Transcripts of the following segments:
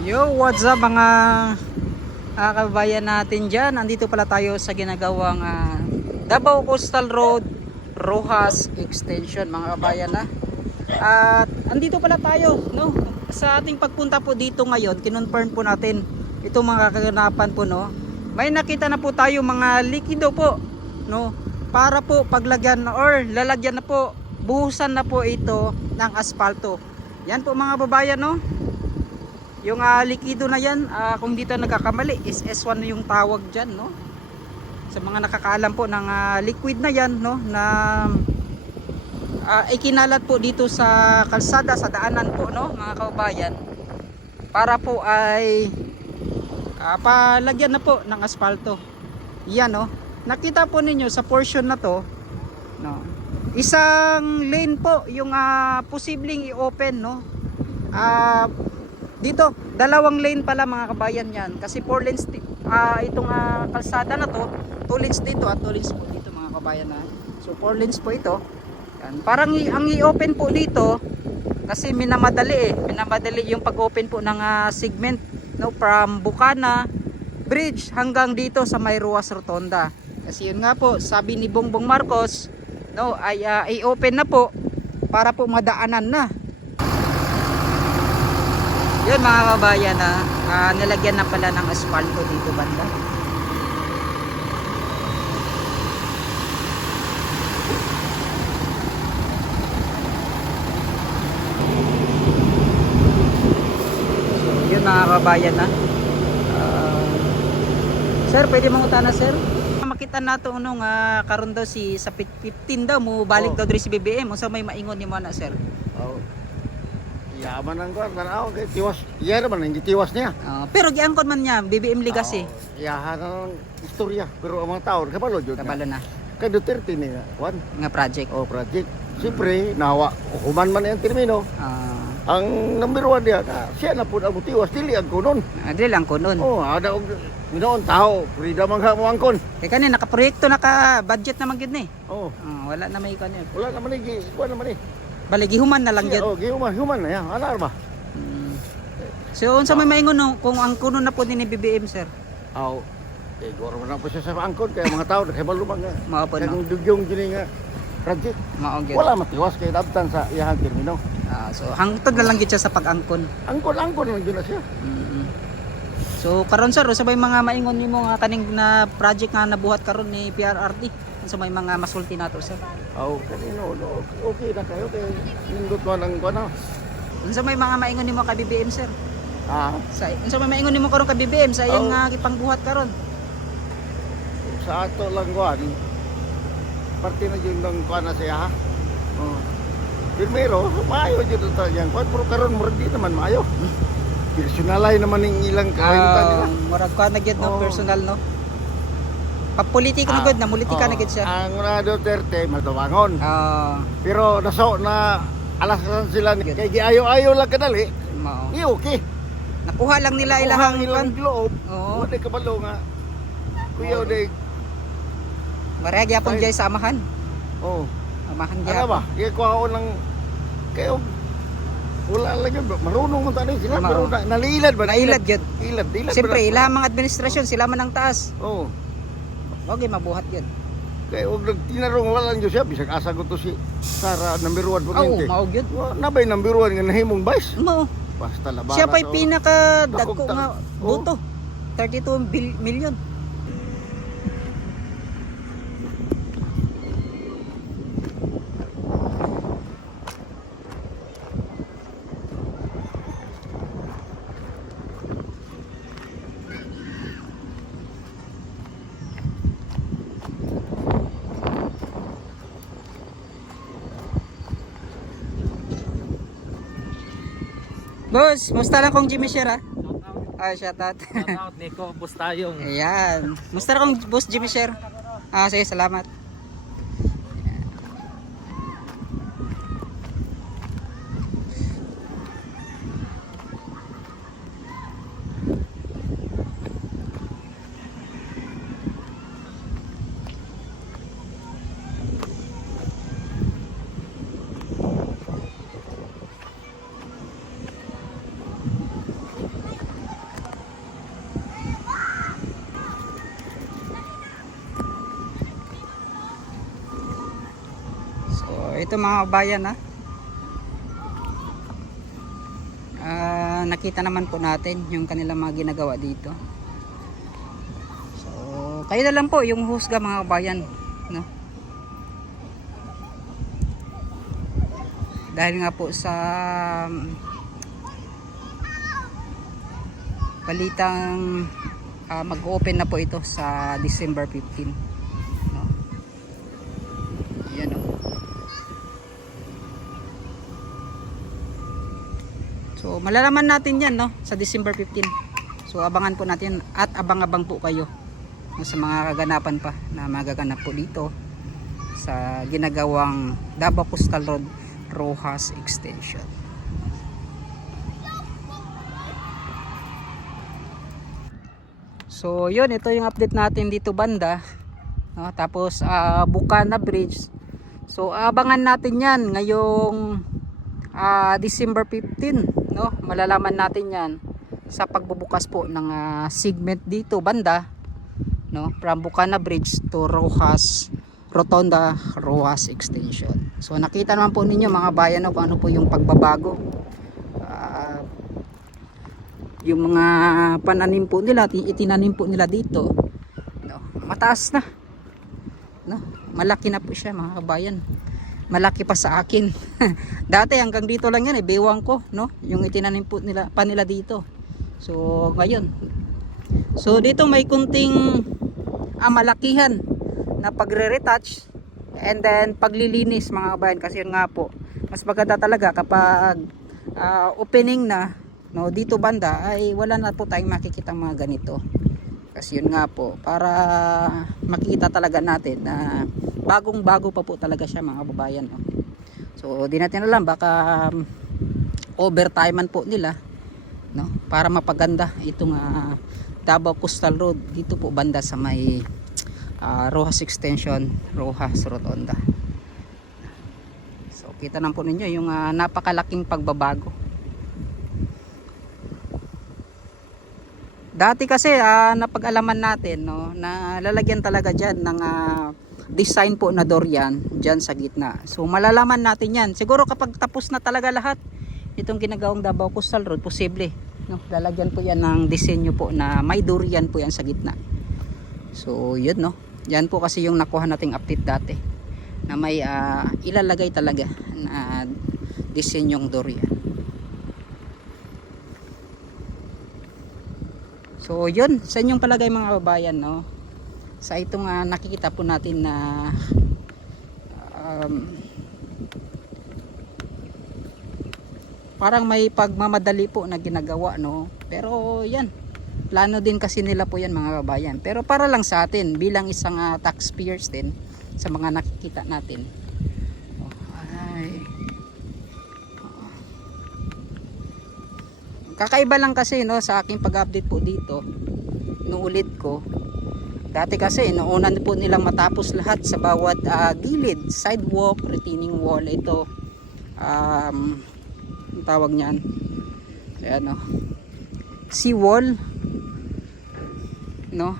Yo, what's up mga kababayan natin dyan. Andito pala tayo sa ginagawang Davao Coastal Road Rojas Extension mga kababayan na. At andito pala tayo, no? Sa ating pagpunta po dito ngayon, kinonfirm po natin itong mga kaganapan po, no? May nakita na po tayo mga likido po, no? Para po paglagyan or lalagyan na po, buhusan na po ito ng asfalto. Yan po mga kababayan, no? Yung likido na yan, kung dito nagkakamali is S1 yung tawag dyan, no? Sa mga nakakaalam po ng liquid na yan, no? Na ikinalat po dito sa kalsada, sa daanan po, no? Mga kababayan, para po ay palagyan na po ng asfalto. Yan, no? Nakita po ninyo sa portion na to, no? Isang lane po yung posibleng i-open, no? Dito, dalawang lane pala mga kabayan yan. Kasi 4 lanes itong kalsada na to, 2 lanes dito at 2 lanes po dito mga kabayan na. So 4 lanes po ito. Yan. Parang ang i-open po dito kasi minamadali Minamadali yung pag-open po ng segment, no, from Bukana Bridge hanggang dito sa may Ruas Rotonda. Kasi yun nga po, sabi ni Bongbong Marcos, no, ay i-open na po para po madaanan na. Yun mga kabayan na nilagyan na pala ng asfalto dito banda. So, yun mga kabayan na. Sir, pwede mangutan na sir? Makita nato nung karon daw si sa 15 daw mo balik daw diri si BBM. Unsa may maingon ni mo na sir? Yaman ang kuwan, tanaw kay tiwas. Iya naman hindi tiwas niya. Pero giangkon man niya BBM Legacy. Iyahan ang istorya pero ang mga tao kabalo jud. Kabalo na Kay Duterte ni kuwan. nga project. Project. Siyempre nawa human man ang termino. Ang number 1 diya siya na pud ang tiwas dili ang kunon. Adre lang kunon. Ada og minoon tao, freedom ang mo angkon. Kay kanin naka-proyekto naka-budget naman gid ni. Wala na may kanyo. Wala naman ni kuwan naman ni. Baligi human na lang gid. Human na ya. Ana ba? So unsa may maingon no, kung ang kunon na pud ni BBM sir? Goro na po siya sa angkon kaya mga tao nakibalo mga Mao po no. kung dugyong gini nga project. Mao gid. Wala matiwas kay dabtan sa iyang termino. So hangtod na lang gid siya sa pag-angkon. Angkon lang gyud na siya. So karon sir, sa may mga maingon nimo nga kaning na project nga nabuhat karon ni PRRD, sa may mga masulti nato sir. Kanino okay na kayo kay nindot man ang kuno. Unsa may mga maingon nimo kay BBM sir? Sa Unsa may maingon nimo karon kay BBM sa iyang gipangbuhat karon? Sa ato lang kuan. Parte na jud ng kuan na siya ha. Primero, maayo jud ta yang kuan pero karon murag di naman maayo. Personalay naman ning ilang kahintan nila. Murag kuan na gyud no, personal no. Papolitiko na gud, namulitika na gud siya. Ang Duterte matawangon. Pero naso na alasan sila ni kay giayo-ayo lang kadali. Mao. Okay. Nakuha lang nila ilahang ilang loob. Oo. Wala kabalo nga. Kuya de. Maray gyapon jay sa amahan. Amahan Ano gyapon. ba? Kaya kuha ng kayo wala lang yun. Marunong mo tayo sila. Pero nalilad ba? Nailad gyud. Ilad. Siyempre, ilahang mga administrasyon, sila man ang taas. Okay, mabuhat yun. Kaya huwag nagtinarong wala lang siya. Bisag asa ko to si Sara number 1 po Oo, maog yun. Nabay number 1 nga nahimong vice. Mao. Basta labanan. Siya pa'y pinakadagko Dakog nga boto. 32 million. Boss, musta lang kong Jimmy Sher ha? Shout out. Shout out Nico Bustayong. Ayan. Musta lang kong boss Jimmy Sher? Sige, salamat. ito mga kabayan ha. Nakita naman po natin yung kanilang mga ginagawa dito. So kayo na lang po yung husga mga kabayan, no? Dahil nga po sa balitang mag-open na po ito sa December 15, no? Yan, oh. So malalaman natin yan, no, sa December 15. So abangan po natin at abang-abang po kayo, no, sa mga kaganapan pa na magaganap po dito sa ginagawang Davao Coastal Road Rojas Extension. So yun, ito yung update natin dito banda, no? Tapos Bukana Bridge. So abangan natin yan ngayong December 15, no? Malalaman natin yan sa pagbubukas po ng segment dito banda, no? From Bukana Bridge to Rojas Rotonda Rojas Extension. So nakita naman po ninyo mga bayan, no, kung ano po yung pagbabago. Yung mga pananim po nila, itinanim po nila dito, no, mataas na, no? Malaki na po siya mga kabayan. Malaki pa sa akin. Dati hanggang dito lang yan, bewang ko, no, yung itinanim po nila dito. So ngayon, so dito may kunting malakihan na pagre-retouch and then paglilinis mga kabayan, kasi yun nga po mas maganda talaga kapag opening na, no, dito banda ay wala na po tayong makikita mga ganito, kasi yun nga po para makita talaga natin na bagong bago pa po talaga siya mga kababayan, no? So di natin alam, baka overtimean po nila, no, para mapaganda itong Davao Coastal Road dito po banda sa may Rojas Extension, Rojas Rotonda. So kita na po ninyo yung napakalaking pagbabago. Dati kasi napag-alaman natin, no, na lalagyan talaga dyan ng design po na durian dyan sa gitna. So malalaman natin yan siguro kapag tapos na talaga lahat itong ginagawang Davao Coastal Road, posible, no, lalagyan po yan ng disenyo po na may durian po yan sa gitna. So yun, no, yan po kasi yung nakuha nating update dati na may ilalagay talaga na disenyong durian. So yun, sa inyong palagay mga kababayan, no, sa itong nakikita po natin na parang may pagmamadali po na ginagawa, no, pero yan, plano din kasi nila po yan mga kababayan, pero para lang sa atin bilang isang taxpayers din sa mga nakikita natin. Kakaiba lang kasi, no, sa aking pag-update po dito, inuulit ko, dati kasi inuunan po nilang matapos lahat sa bawat gilid, sidewalk, retaining wall, ito ang tawag niyan, ayan, no, seawall, no,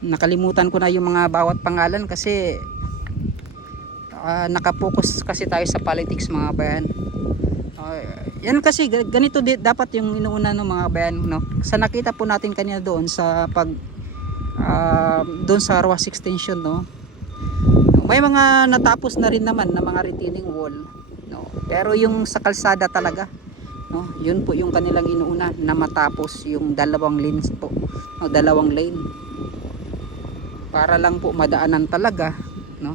nakalimutan ko na yung mga bawat pangalan kasi nakapokus kasi tayo sa politics mga bayan. Yan kasi ganito dapat yung inuuna ng mga bayan, no. Sa nakita po natin kanina doon sa doon sa Rojas Extension, no, may mga natapos na rin naman na mga retaining wall, no, pero yung sa kalsada talaga, no, yun po yung kanilang inuuna na matapos yung dalawang lanes po, no, dalawang lane para lang po madaanan talaga, no,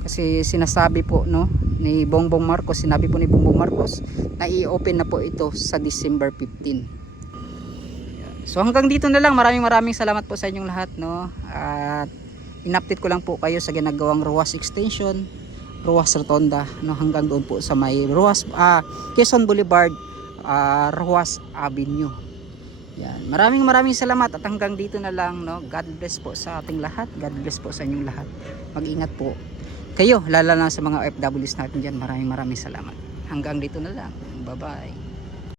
kasi sinasabi po, no, ni Bongbong Marcos, sinabi po ni Bongbong Marcos na i-open na po ito sa December 15. So hanggang dito na lang, maraming salamat po sa inyong lahat, no, at in-update ko lang po kayo sa ginagawang Rojas Extension, Rojas Rotonda, no, hanggang doon po sa may Rojas Quezon Boulevard, Rojas Avenue. Yan. Maraming salamat at hanggang dito na lang, no. God bless po sa ating lahat. God bless po sa inyong lahat. Mag-ingat po kayo, lalo na sa mga OFWs natin dyan. Maraming salamat. Hanggang dito na lang. Bye bye.